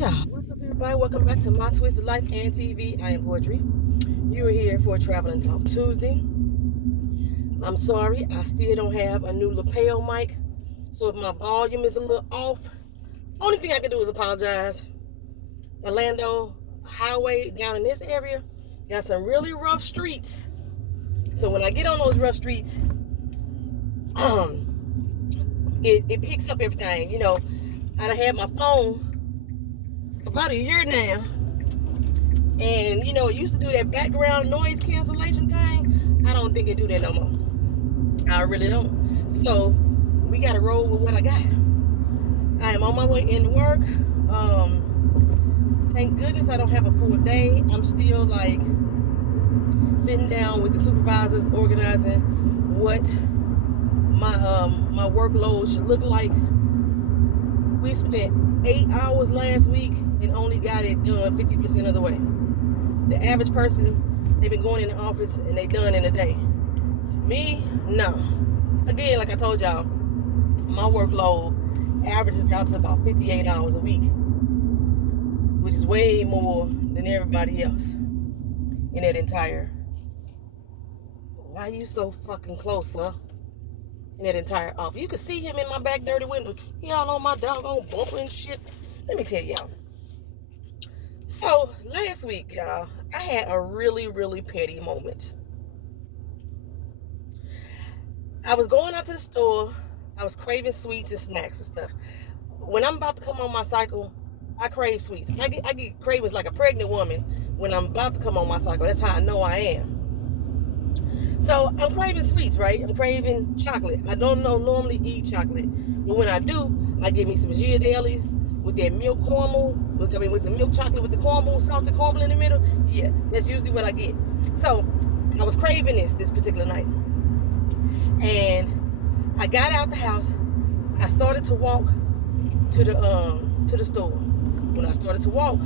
right, y'all. What's up, everybody? Welcome back to My Twisted Life and TV. I am Poetry. You are here for Traveling Talk Tuesday. I'm sorry, I still don't have a new lapel mic. So if my volume is a little off, only thing I can do is apologize. Orlando highway down in this area got some really rough streets. So when I get on those rough streets, it picks up everything. You know, I done had my phone about a year now, and you know, it used to do that background noise cancellation thing. I don't think it do that no more. I really don't. So we gotta roll with what I got. I am on my way into work. Thank goodness I don't have a full day. I'm still like sitting down with the supervisors, organizing what my workload should look like. We spent 8 hours last week and only got it done 50% of the way. The average person, they've been going in the office and they done in a day. Me, no. Again, like I told y'all, my workload averages out to about 58 hours a week, which is way more than everybody else in that entire. Why you so fucking close, sir? In that entire office. You could see him in my back dirty window. He all on my doggone bumper and shit. Let me tell y'all. So, last week, y'all, I had a really, really petty moment. I was going out to the store. I was craving sweets and snacks and stuff. When I'm about to come on my cycle, I crave sweets. I get cravings like a pregnant woman when I'm about to come on my cycle. That's how I know I am. So I'm craving sweets, right? I'm craving chocolate. I don't normally eat chocolate, but when I do, I get me some Ghirardellis with that milk caramel, with the milk chocolate with the caramel, salted caramel in the middle. Yeah, that's usually what I get. So I was craving this particular night, and I got out the house. I started to walk to the store. When I started to walk,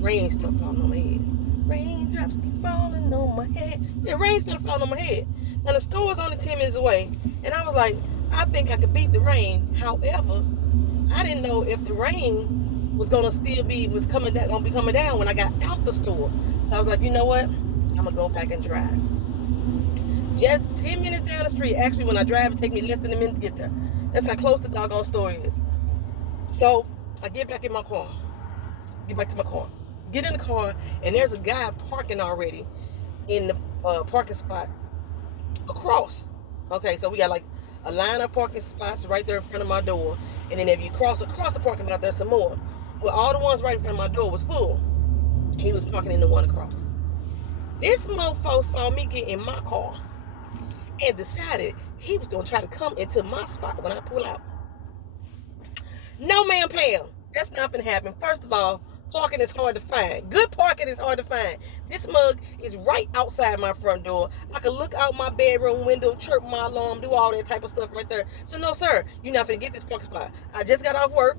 rain started falling on my head. Raindrops keep falling on my head. Yeah, rain started falling on my head. Now the store was only 10 minutes away, and I was like, I think I could beat the rain. However, I didn't know if the rain was gonna be coming down when I got out the store. So I was like, you know what? I'm gonna go back and drive. Just 10 minutes down the street. Actually, when I drive, it takes me less than a minute to get there. That's how close the doggone store is. So I get back in my car. Get back to my car. Get in the car, and there's a guy parking already in the parking spot across. Okay, so we got like a line of parking spots right there in front of my door, and then if you cross across the parking lot, there's some more. Well, all the ones right in front of my door was full. He was parking in the one across. This mofo saw me get in my car and decided he was gonna try to come into my spot when I pull out. No, ma'am, Pam, that's not gonna happen. First of all, parking is hard to find. Good parking is hard to find. This mug is right outside my front door. I can look out my bedroom window, chirp my alarm, do all that type of stuff right there. So no, sir, you're not finna get this parking spot. I just got off work,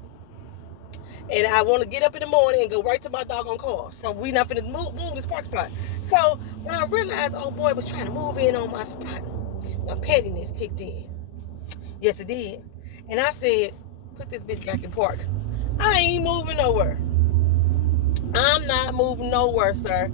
and I want to get up in the morning and go right to my doggone car. So we not finna move this parking spot. So when I realized old boy was trying to move in on my spot, my pettiness kicked in. Yes, it did. And I said, put this bitch back in park. I ain't moving nowhere. I'm not moving nowhere, sir.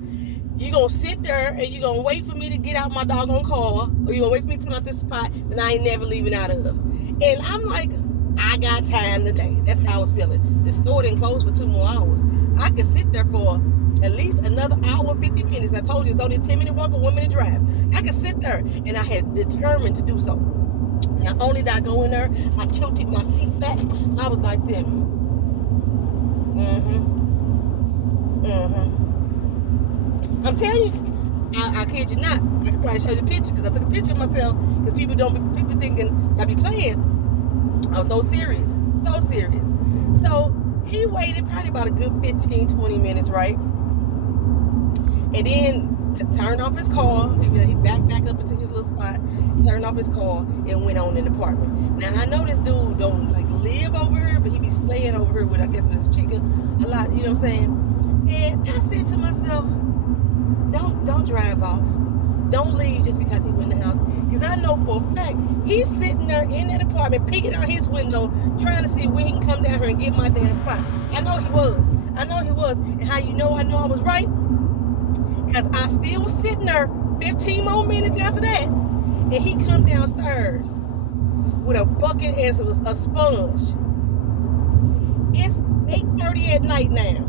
You gonna sit there and you gonna wait for me to get out my doggone car, or you gonna wait for me to put out this spot that I ain't never leaving out of. And I'm like, I got time today. That's how I was feeling. The store didn't close for 2 more hours. I could sit there for at least another hour, 50 minutes. I told you it's only a 10-minute walk or 1-minute drive. I could sit there, and I had determined to do so. Not only did I go in there, I tilted my seat back. I was like them. I'm telling you, I kid you not. I could probably show you the picture because I took a picture of myself because people thinking I be playing. I was so serious. So he waited probably about a good 15-20 minutes, right? And then turned off his car. He backed back up into his little spot, turned off his car, and went on in the apartment. Now I know this dude don't like live over here, but he be staying over here with, I guess, with his chica a lot. You know what I'm saying? And I said to myself, don't drive off. don't leave just because he went in the house. Because I know for a fact, he's sitting there in that apartment, peeking out his window, trying to see when he can come down here and get my damn spot. I know he was. And how you know I was right? Because I still was sitting there 15 more minutes after that, and he come downstairs with a bucket and a sponge. It's 8:30 at night now.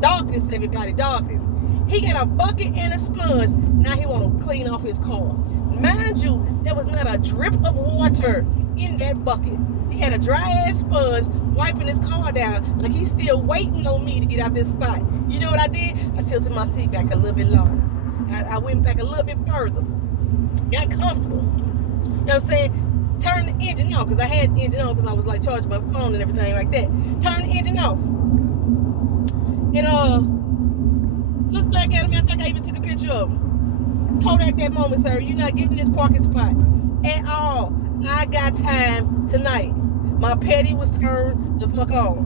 Darkness, everybody, darkness. He got a bucket and a sponge. Now he want to clean off his car. Mind you, there was not a drip of water in that bucket. He had a dry ass sponge wiping his car down like he's still waiting on me to get out this spot. You know what I did? I tilted my seat back a little bit longer. I went back a little bit further. Got comfortable. You know what I'm saying? Turn the engine off, because I had the engine on because I was like charging my phone and everything like that. Turn the engine off. And look back at him. Matter of fact, I even took a picture of him. Kodak that moment, sir. You're not getting this parking spot at all. I got time tonight. My petty was turned the fuck on.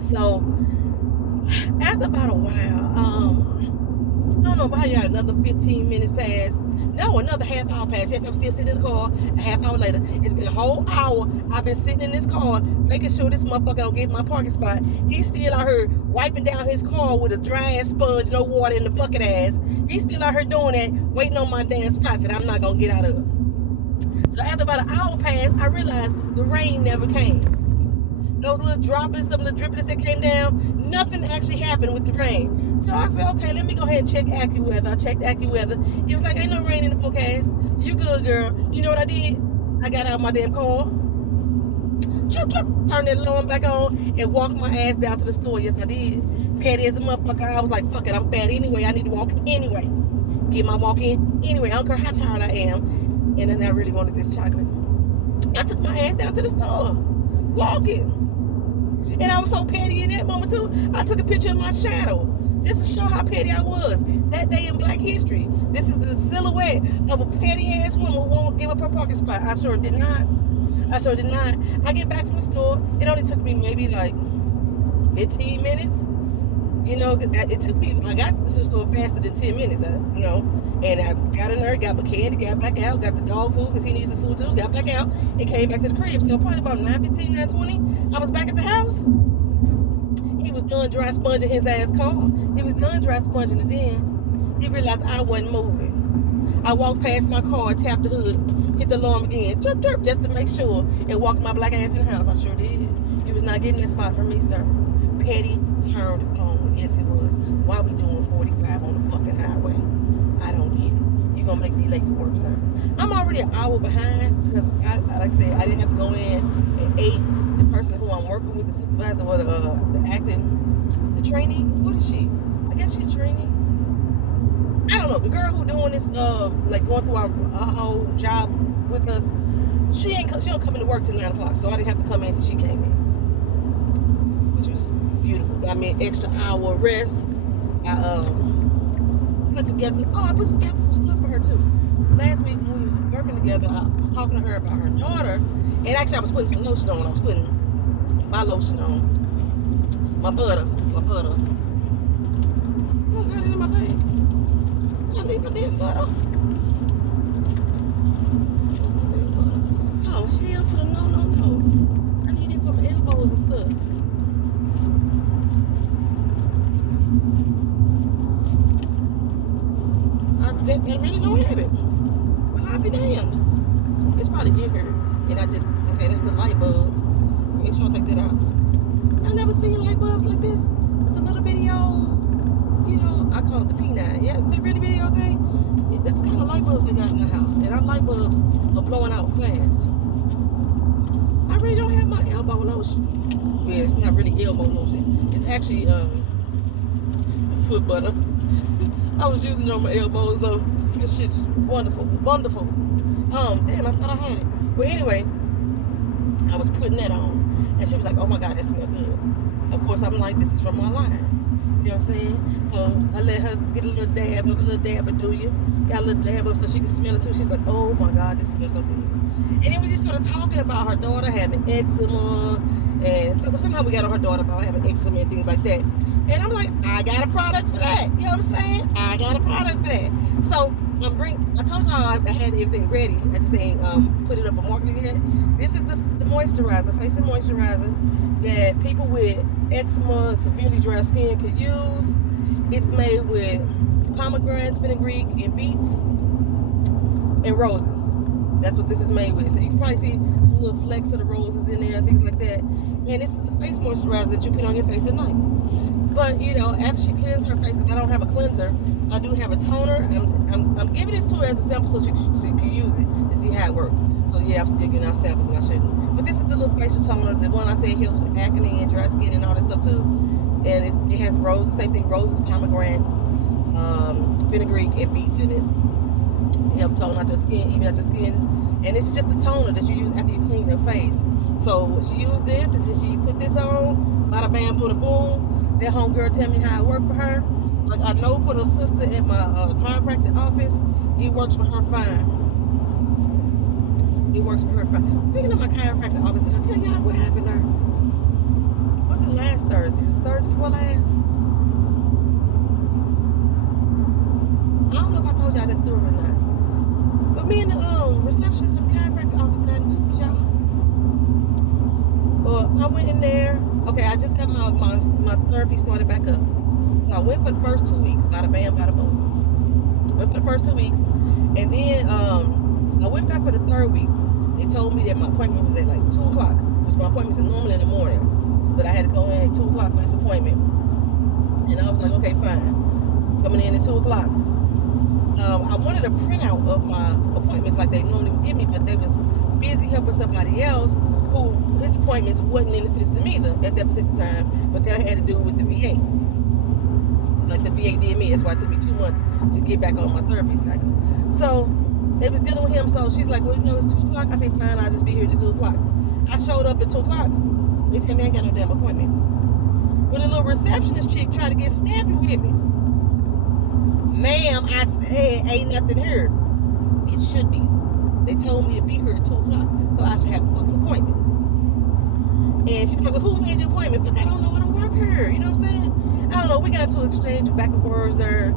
So after about a while, I don't know about y'all, another 15 minutes passed. No, another half hour passed. Yes, I'm still sitting in the car. A half hour later, it's been a whole hour. I've been sitting in this car, making sure this motherfucker don't get my parking spot. He's still out here wiping down his car with a dry ass sponge, no water in the bucket ass. He's still out here doing that, waiting on my damn spot that I'm not gonna get out of. So after about an hour passed, I realized the rain never came. Those little droplets, some little driplets that came down, nothing actually happened with the rain. So I said, okay, let me go ahead and check AccuWeather. I checked AccuWeather. It was like, ain't no rain in the forecast. You good, girl. You know what I did? I got out my damn car, turned that alarm back on, and walked my ass down to the store. Yes, I did. Petty as a motherfucker. I was like, fuck it, I'm fat anyway. I need to walk anyway. Get my walk in anyway. I don't care how tired I am. And then I really wanted this chocolate. I took my ass down to the store, walking. And I was so petty in that moment too. I took a picture of my shadow just to show how petty I was that day in Black History. This is the silhouette of a petty ass woman who won't give up her parking spot. I sure did not. I get back from the store. It only took me maybe like 15 minutes. You know, it took me, I got to the store faster than 10 minutes, you know. And I got in there, got my candy, got back out, got the dog food because he needs some food too, got back out, and came back to the crib. So probably about 9:15, 9:20, I was back at the house. He was done dry sponging his ass car. He was done dry sponging, and then he realized I wasn't moving. I walked past my car, tapped the hood, hit the alarm again, chirp, chirp, just to make sure, and walked my black ass in the house. I sure did. He was not getting that spot from me, sir. Petty turned on. Yes, it was. Why we doing 45 on the fucking highway? I don't get it. You're gonna make me late for work, sir. I'm already an hour behind because, like I said, I didn't have to go in at 8. The person who I'm working with, the supervisor, or the trainee, what is she? I guess she's a trainee. I don't know. The girl who doing this, like going through our whole job with us, she don't come into work till 9 o'clock, so I didn't have to come in till she came in, which was beautiful. Got me an extra hour rest. I put together some stuff for her too. Last week when we was working together, I was talking to her about her daughter, and actually I was putting some lotion on. I was putting my lotion on, my butter. Oh, got it in my bag. Did I leave my damn butter? Oh, hell to the no. I need it for my elbows and stuff. I really don't have it. Well, I'll be damned. It's probably in here. And okay, that's the light bulb. Make sure I take that out. Y'all never seen light bulbs like this? With the little video, you know, I call it the P9. Yeah, the really video thing. That's the kind of light bulbs they got in the house. And our light bulbs are blowing out fast. I really don't have my elbow lotion. Yeah, it's not really elbow lotion. It's actually foot butter. I was using it on my elbows though. This shit's wonderful. Damn, I thought I had it. Well, anyway, I was putting that on, and she was like, "Oh my God, that smells good." Of course, I'm like, "This is from my line." You know what I'm saying? So I let her get a little dab of do you? Got a little dab of so she could smell it too. She's like, "Oh my God, this smells so good." And then we just started talking about her daughter having eczema And so, somehow we got on her daughter about having eczema and things like that. And I'm like, I got a product for that. You know what I'm saying? I got a product for that. So I told y'all I had everything ready. I just ain't put it up for marketing yet. This is the moisturizer, facing moisturizer that people with eczema, severely dry skin could use. It's made with pomegranates, fenugreek, and beets, and roses. That's what this is made with. So you can probably see some little flecks of the roses in there and things like that. And this is a face moisturizer that you put on your face at night. But, you know, after she cleans her face, because I don't have a cleanser, I do have a toner. I'm giving this to her as a sample so she can use it to see how it works. So, yeah, I'm still getting out samples and I shouldn't. But this is the little facial toner, the one I said helps with acne and dry skin and all that stuff, too. And it has roses, same thing, roses, pomegranates, fenugreek, and beets in it to help tone out your skin, even out your skin. And it's just a toner that you use after you clean your face. So she used this, and then she put this on, bada bam, bada boom. That homegirl tell me how it worked for her. Like, I know for the sister at my chiropractic office, it works for her fine. It works for her fine. Speaking of my chiropractic office, did I tell y'all what happened there? Was it last Thursday? Was it Thursday before last? I don't know if I told y'all that story or not. But me and the receptionist of the chiropractic office got into it with y'all. Well, I went in there. Okay, I just got my therapy started back up. So I went for the first 2 weeks. Bada bam, bada boom. Went for the first 2 weeks. And then I went back for the third week. They told me that my appointment was at like 2 o'clock, which my appointments are normally in the morning. But I had to go in at 2 o'clock for this appointment. And I was like, okay, fine. Coming in at 2 o'clock. I wanted a printout of my appointments like they normally would give me, but they was busy helping somebody else who his appointments wasn't in the system either at that particular time, but that had to do with the VA. Like the VA did me. That's why it took me 2 months to get back on my therapy cycle. So they was dealing with him. So she's like, well, you know, it's 2 o'clock. I said, fine, I'll just be here till 2 o'clock. I showed up at 2 o'clock. They tell me I ain't got no damn appointment. Well, the little receptionist chick tried to get snappy with me. Ma'am, I said, ain't nothing here. It should be. They told me to be here at 2 o'clock, so I should have a fucking appointment. And she was like, well, who made your appointment? Fuck, I don't know. I don't work here. You know what I'm saying? I don't know. We got into an exchange of back and words there.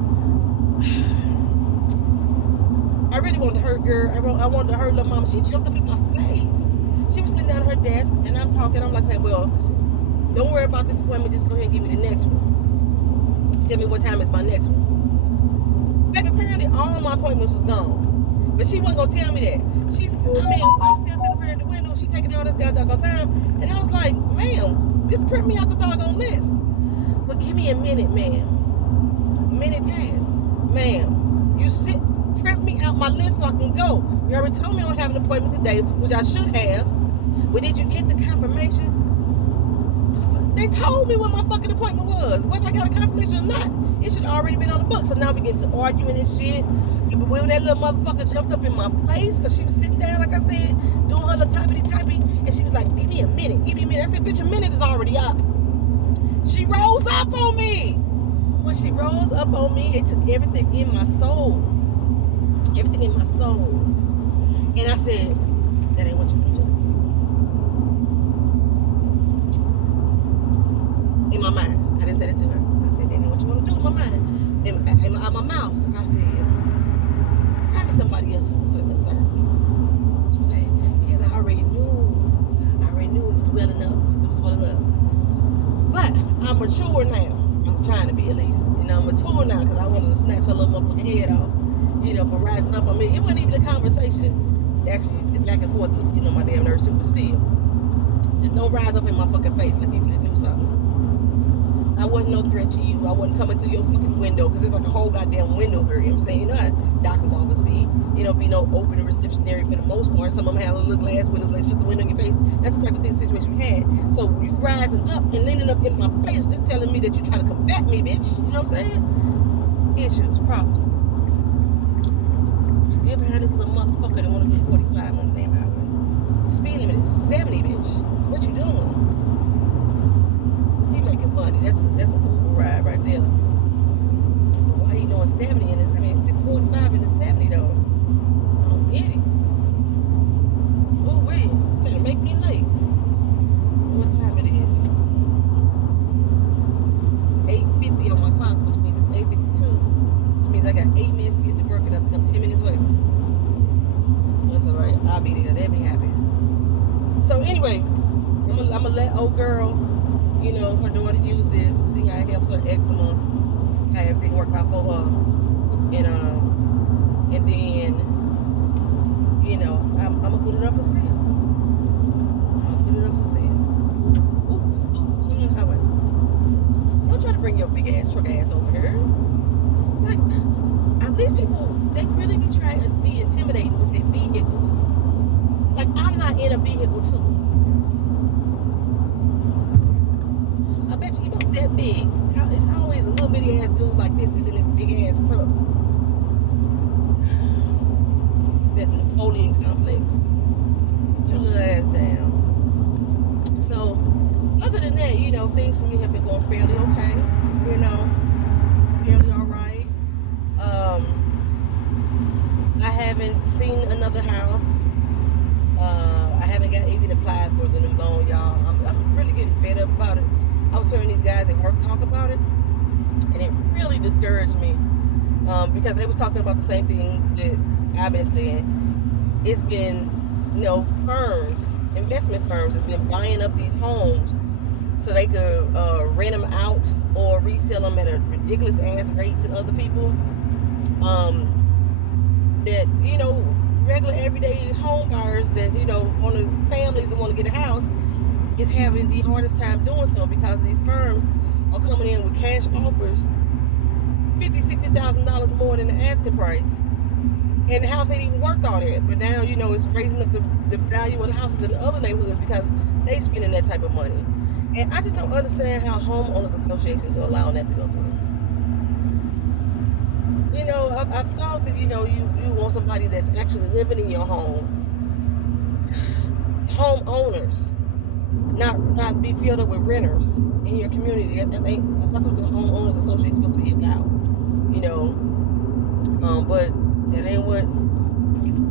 I really wanted to hurt girl. I wanted to hurt little mama. She jumped up in my face. She was sitting down at her desk, and I'm talking. I'm like, hey, well, don't worry about this appointment. Just go ahead and give me the next one. Tell me what time is my next one. Baby, apparently all my appointments was gone. But she wasn't going to tell me that. I'm still sitting here in the window. She taking all this goddamn time. And I was like, ma'am, just print me out the doggone list. But give me a minute, ma'am. A minute passed. Ma'am, print me out my list so I can go. You already told me I don't have an appointment today, which I should have. But did you get the confirmation? They told me what my fucking appointment was. Whether I got a confirmation or not, it should have already been on the book. So now we get to arguing and shit. But when that little motherfucker jumped up in my face, because she was sitting down, like I said, doing her little typey, and she was like, give me a minute. I said, bitch, a minute is already up. She rose up on me. When she rose up on me, it took everything in my soul. Everything in my soul. And I said, that ain't what you want to do. In my mind. I didn't say it to her. I said, that ain't what you want to do in my mind. Out my mouth. I said, find me somebody else who will serve me. Okay? Because I already knew it was well enough. It was well enough. But I'm mature now. I'm trying to be at least. You know, I'm mature now because I wanted to snatch her little motherfucking head off. You know, for rising up on me. It wasn't even a conversation. Actually, the back and forth was getting on my damn nerves too, but still. Just don't rise up in my fucking face like you finna do something. I wasn't no threat to you. I wasn't coming through your fucking window because it's like a whole goddamn window here. You know what I'm saying? You know how doctor's office be. You know, be no open and receptionary for the most part. Some of them have a little glass window, like shut the window in your face. That's the type of situation we had. So you rising up and leaning up in my face, just telling me that you're trying to combat me, bitch. You know what I'm saying? Issues, problems. I'm still behind this little motherfucker that want to do 45 on the damn highway. The speed limit is 70, bitch. What you doing? He making money. That's an Uber ride right there. But why are you doing 70 in this? 645 in the 70 though. I don't get it. Oh wait, trying to make me late. what time it is. It's 8:50 on my clock, which means it's 8:52, which means I got 8 minutes to get to work, and I think I'm 10 minutes away. That's all right. I'll be there. They'll be happy. So anyway, I'm gonna let old girl, her daughter use this, see how it helps her eczema, how everything work out for her, and then, I'm gonna put it up for sale. Ooh, someone on the highway. Don't try to bring your big ass truck ass over here. Like, these people, they really be trying to be intimidating with their vehicles. Like, I'm not in a vehicle too. I bet you about that big. It's always little bitty ass dudes like this that in big ass trucks. That Napoleon complex. Sit your little ass down. So, other than that, things for me have been going fairly okay. Fairly alright. I haven't seen another house. I haven't even applied for the new loan, y'all. I'm really getting fed up about it. I was hearing these guys at work talk about it, and it really discouraged me because they was talking about the same thing that I've been saying. It's been, investment firms has been buying up these homes so they could rent them out or resell them at a ridiculous ass rate to other people. That regular everyday home buyers that families that want to get a house is having the hardest time doing so because these firms are coming in with cash offers $50,000-$60,000 more than the asking price, and the house ain't even worth all that. But now it's raising up the value of the houses in the other neighborhoods because they spending that type of money. And I just don't understand how homeowners associations are allowing that to go through. I thought that you want somebody that's actually living in your home, homeowners, not be filled up with renters in your community. That's what the homeowners association is supposed to be about, but that ain't what.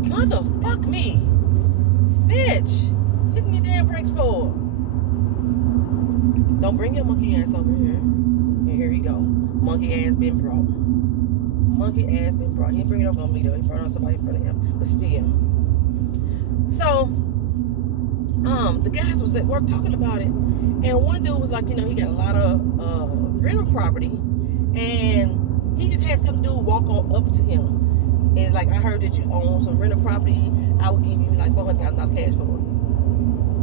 Motherfuck me, bitch! Hitting your damn brakes for. Don't bring your monkey ass over here. And here you go, monkey ass been brought. He didn't bring it over on me though. He brought it on somebody in front of him. But still. So, the guys was at work talking about it, and one dude was like, he got a lot of rental property, and he just had some dude walk on up to him, and like, I heard that you own some rental property. I would give you like $400,000 cash for it.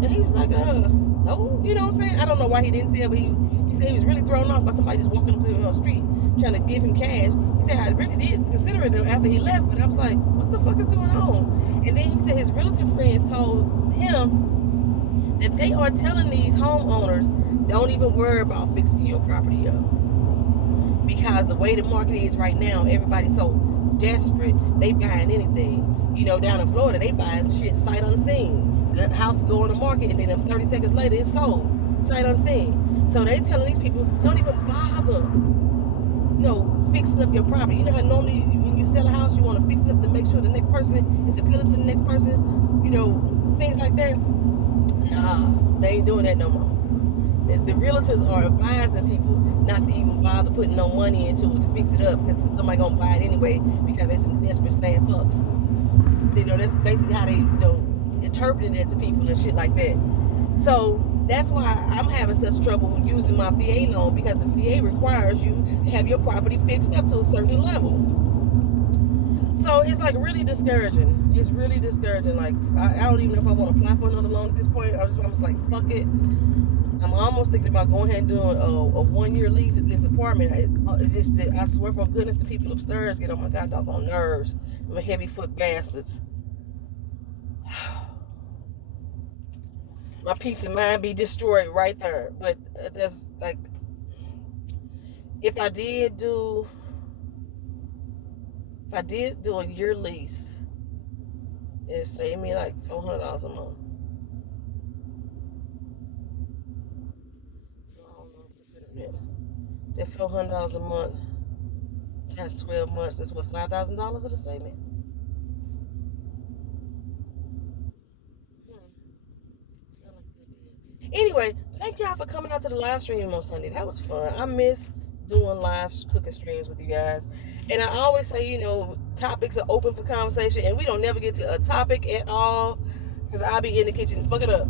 And he was like, no, you know what I'm saying? I don't know why he didn't say it, but he said he was really thrown off by somebody just walking up to him on the street trying to give him cash. He said, I really did consider it though after he left, but I was like, what the fuck is going on? And then he said his relative friends told him that they are telling these homeowners, don't even worry about fixing your property up. Because the way the market is right now, everybody's so desperate, they buying anything. Down in Florida, they buying shit sight unseen. The house go on the market, and then 30 seconds later, it's sold. Sight unseen. So they telling these people, don't even bother, fixing up your property. You know how normally when you sell a house, you want to fix it up to make sure the next person is appealing to the next person, things like that. Nah, they ain't doing that no more. The realtors are advising people not to even bother putting no money into it to fix it up because somebody gonna buy it anyway because they some desperate sad fucks. That's basically how they interpreting it to people and shit like that. So that's why I'm having such trouble using my VA loan, because the VA requires you to have your property fixed up to a certain level. So it's like really discouraging. It's really discouraging. Like I don't even know if I want to apply for another loan at this point. I'm just like, fuck it. I'm almost thinking about going ahead and doing a 1-year lease at this apartment. It's just that I swear for goodness, the people upstairs get on my god doggone nerves. I'm a heavy foot bastards. My peace of mind be destroyed right there. But that's like, if I did do a year lease, it'd save me like $400 a month. That $400 a month times 12 months, that's what, $5,000 it'll save me? Anyway, thank y'all for coming out to the live stream on Sunday. That was fun. I miss doing live cooking streams with you guys. And I always say, topics are open for conversation, and we don't never get to a topic at all because I'll be in the kitchen fuck it up.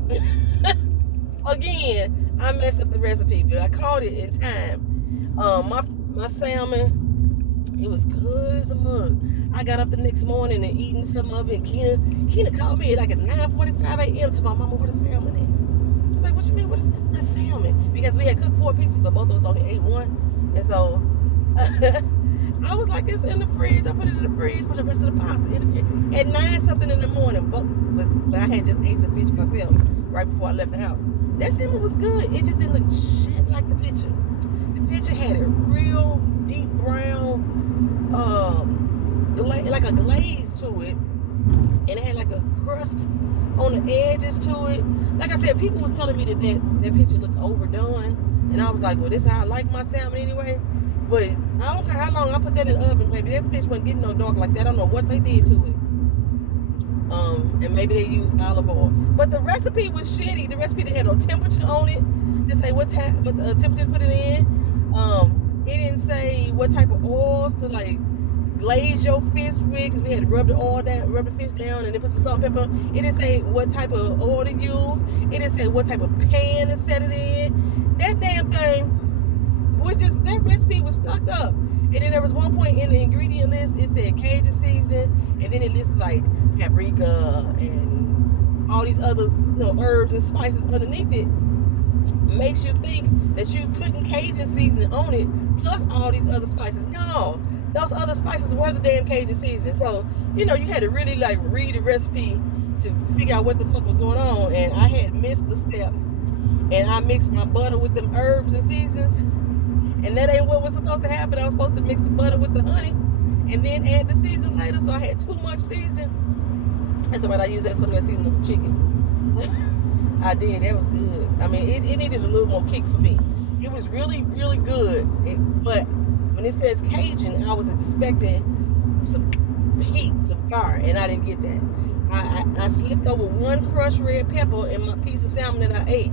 Again, I messed up the recipe, but I caught it in time. My salmon, it was good as a mug. I got up the next morning and eating some of it. Keena called me like at 9:45 a.m. to my mama, where the salmon at? I was like, what you mean, what is salmon? Because we had cooked 4 pieces, but both of us only ate one. And so I was like, it's in the fridge. I put it in the fridge, put the rest of the pasta in the fridge. At 9 something in the morning, but I had just ate some fish myself right before I left the house. That salmon was good. It just didn't look shit like the picture. The picture had a real deep brown, like a glaze to it, and it had like a crust on the edges to it. Like I said, people was telling me that picture looked overdone, and I was like, well, this is how I like my salmon anyway. But I don't care how long I put that in the oven, baby. That fish wasn't getting no dark like that. I don't know what they did to it. And maybe they used olive oil. But the recipe was shitty. The recipe didn't have no temperature on it to say what temperature to put it in. It didn't say what type of oils to like glaze your fish with, because we had to rub the fish down, and then put some salt and pepper. It didn't say what type of oil to use. It didn't say what type of pan to set it in. That damn thing was just, that recipe was fucked up. And then there was one point in the ingredient list, it said Cajun seasoning, and then it listed like paprika and all these other herbs and spices underneath it. Makes you think that you putting Cajun seasoning on it plus all these other spices. No, those other spices were the damn Cajun seasoning. So you had to really like read the recipe to figure out what the fuck was going on. And I had missed the step, and I mixed my butter with them herbs and seasonings, and that ain't what was supposed to happen. I was supposed to mix the butter with the honey and then add the seasoning later. So I had too much seasoning. That's what I used some of that seasoning on some chicken. I did. That was good. I mean, it needed a little more kick for me. It was really, really good. But when it says Cajun, I was expecting some heat, some fire, and I didn't get that. I slipped over one crushed red pepper in my piece of salmon that I ate,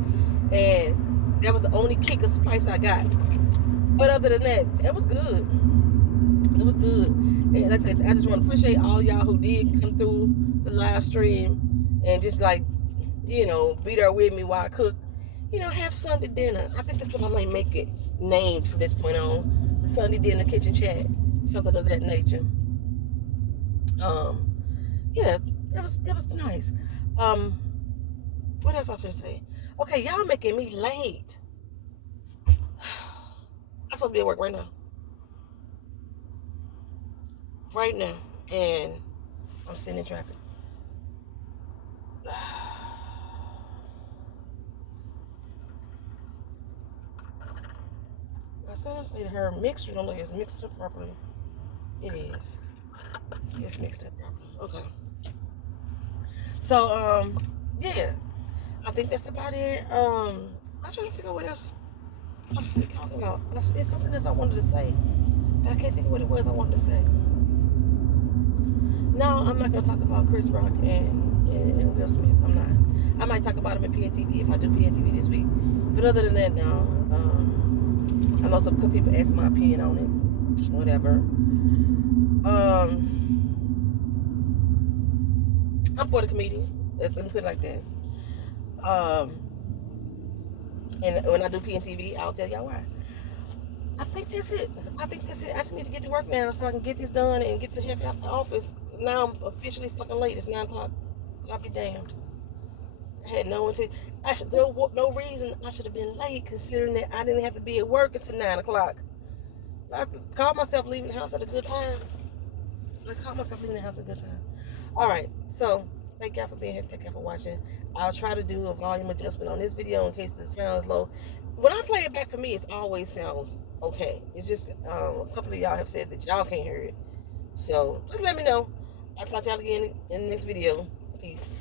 and that was the only kick of spice I got. But other than that, it was good. It was good. And like I said, I just want to appreciate all y'all who did come through the live stream and just like, be there with me while I cook. Have Sunday dinner. I think that's what I might make it named from this point on. Sunday dinner kitchen chat. Something of that nature. Yeah, that was nice. What else I was going to say? Okay, y'all making me late. I'm supposed to be at work right now. Right now. And I'm sitting in traffic. I say her mixture don't look as mixed up properly. It is. It's mixed up properly. Okay. So, yeah. I think that's about it. I'm trying to figure out what else I was talking about. It's something else I wanted to say, but I can't think of what it was I wanted to say. No, I'm not going to talk about Chris Rock and Will Smith. I'm not. I might talk about him in PNTV if I do PNTV this week. But other than that, no. I know some people ask my opinion on it. Whatever. I'm for the comedian. Let me put it like that. And when I do PNTV, I'll tell y'all why. I think that's it. I just need to get to work now so I can get this done and get the heck out the office. Now I'm officially fucking late. It's 9 o'clock. I'll be damned. I had no reason I should have been late, considering that I didn't have to be at work until 9 o'clock. I called myself leaving the house at a good time. All right, so thank y'all for being here. Thank y'all for watching. I'll try to do a volume adjustment on this video in case the sound is low. When I play it back for me, it always sounds okay. It's just a couple of y'all have said that y'all can't hear it. So just let me know. I'll talk to y'all again in the next video. Peace.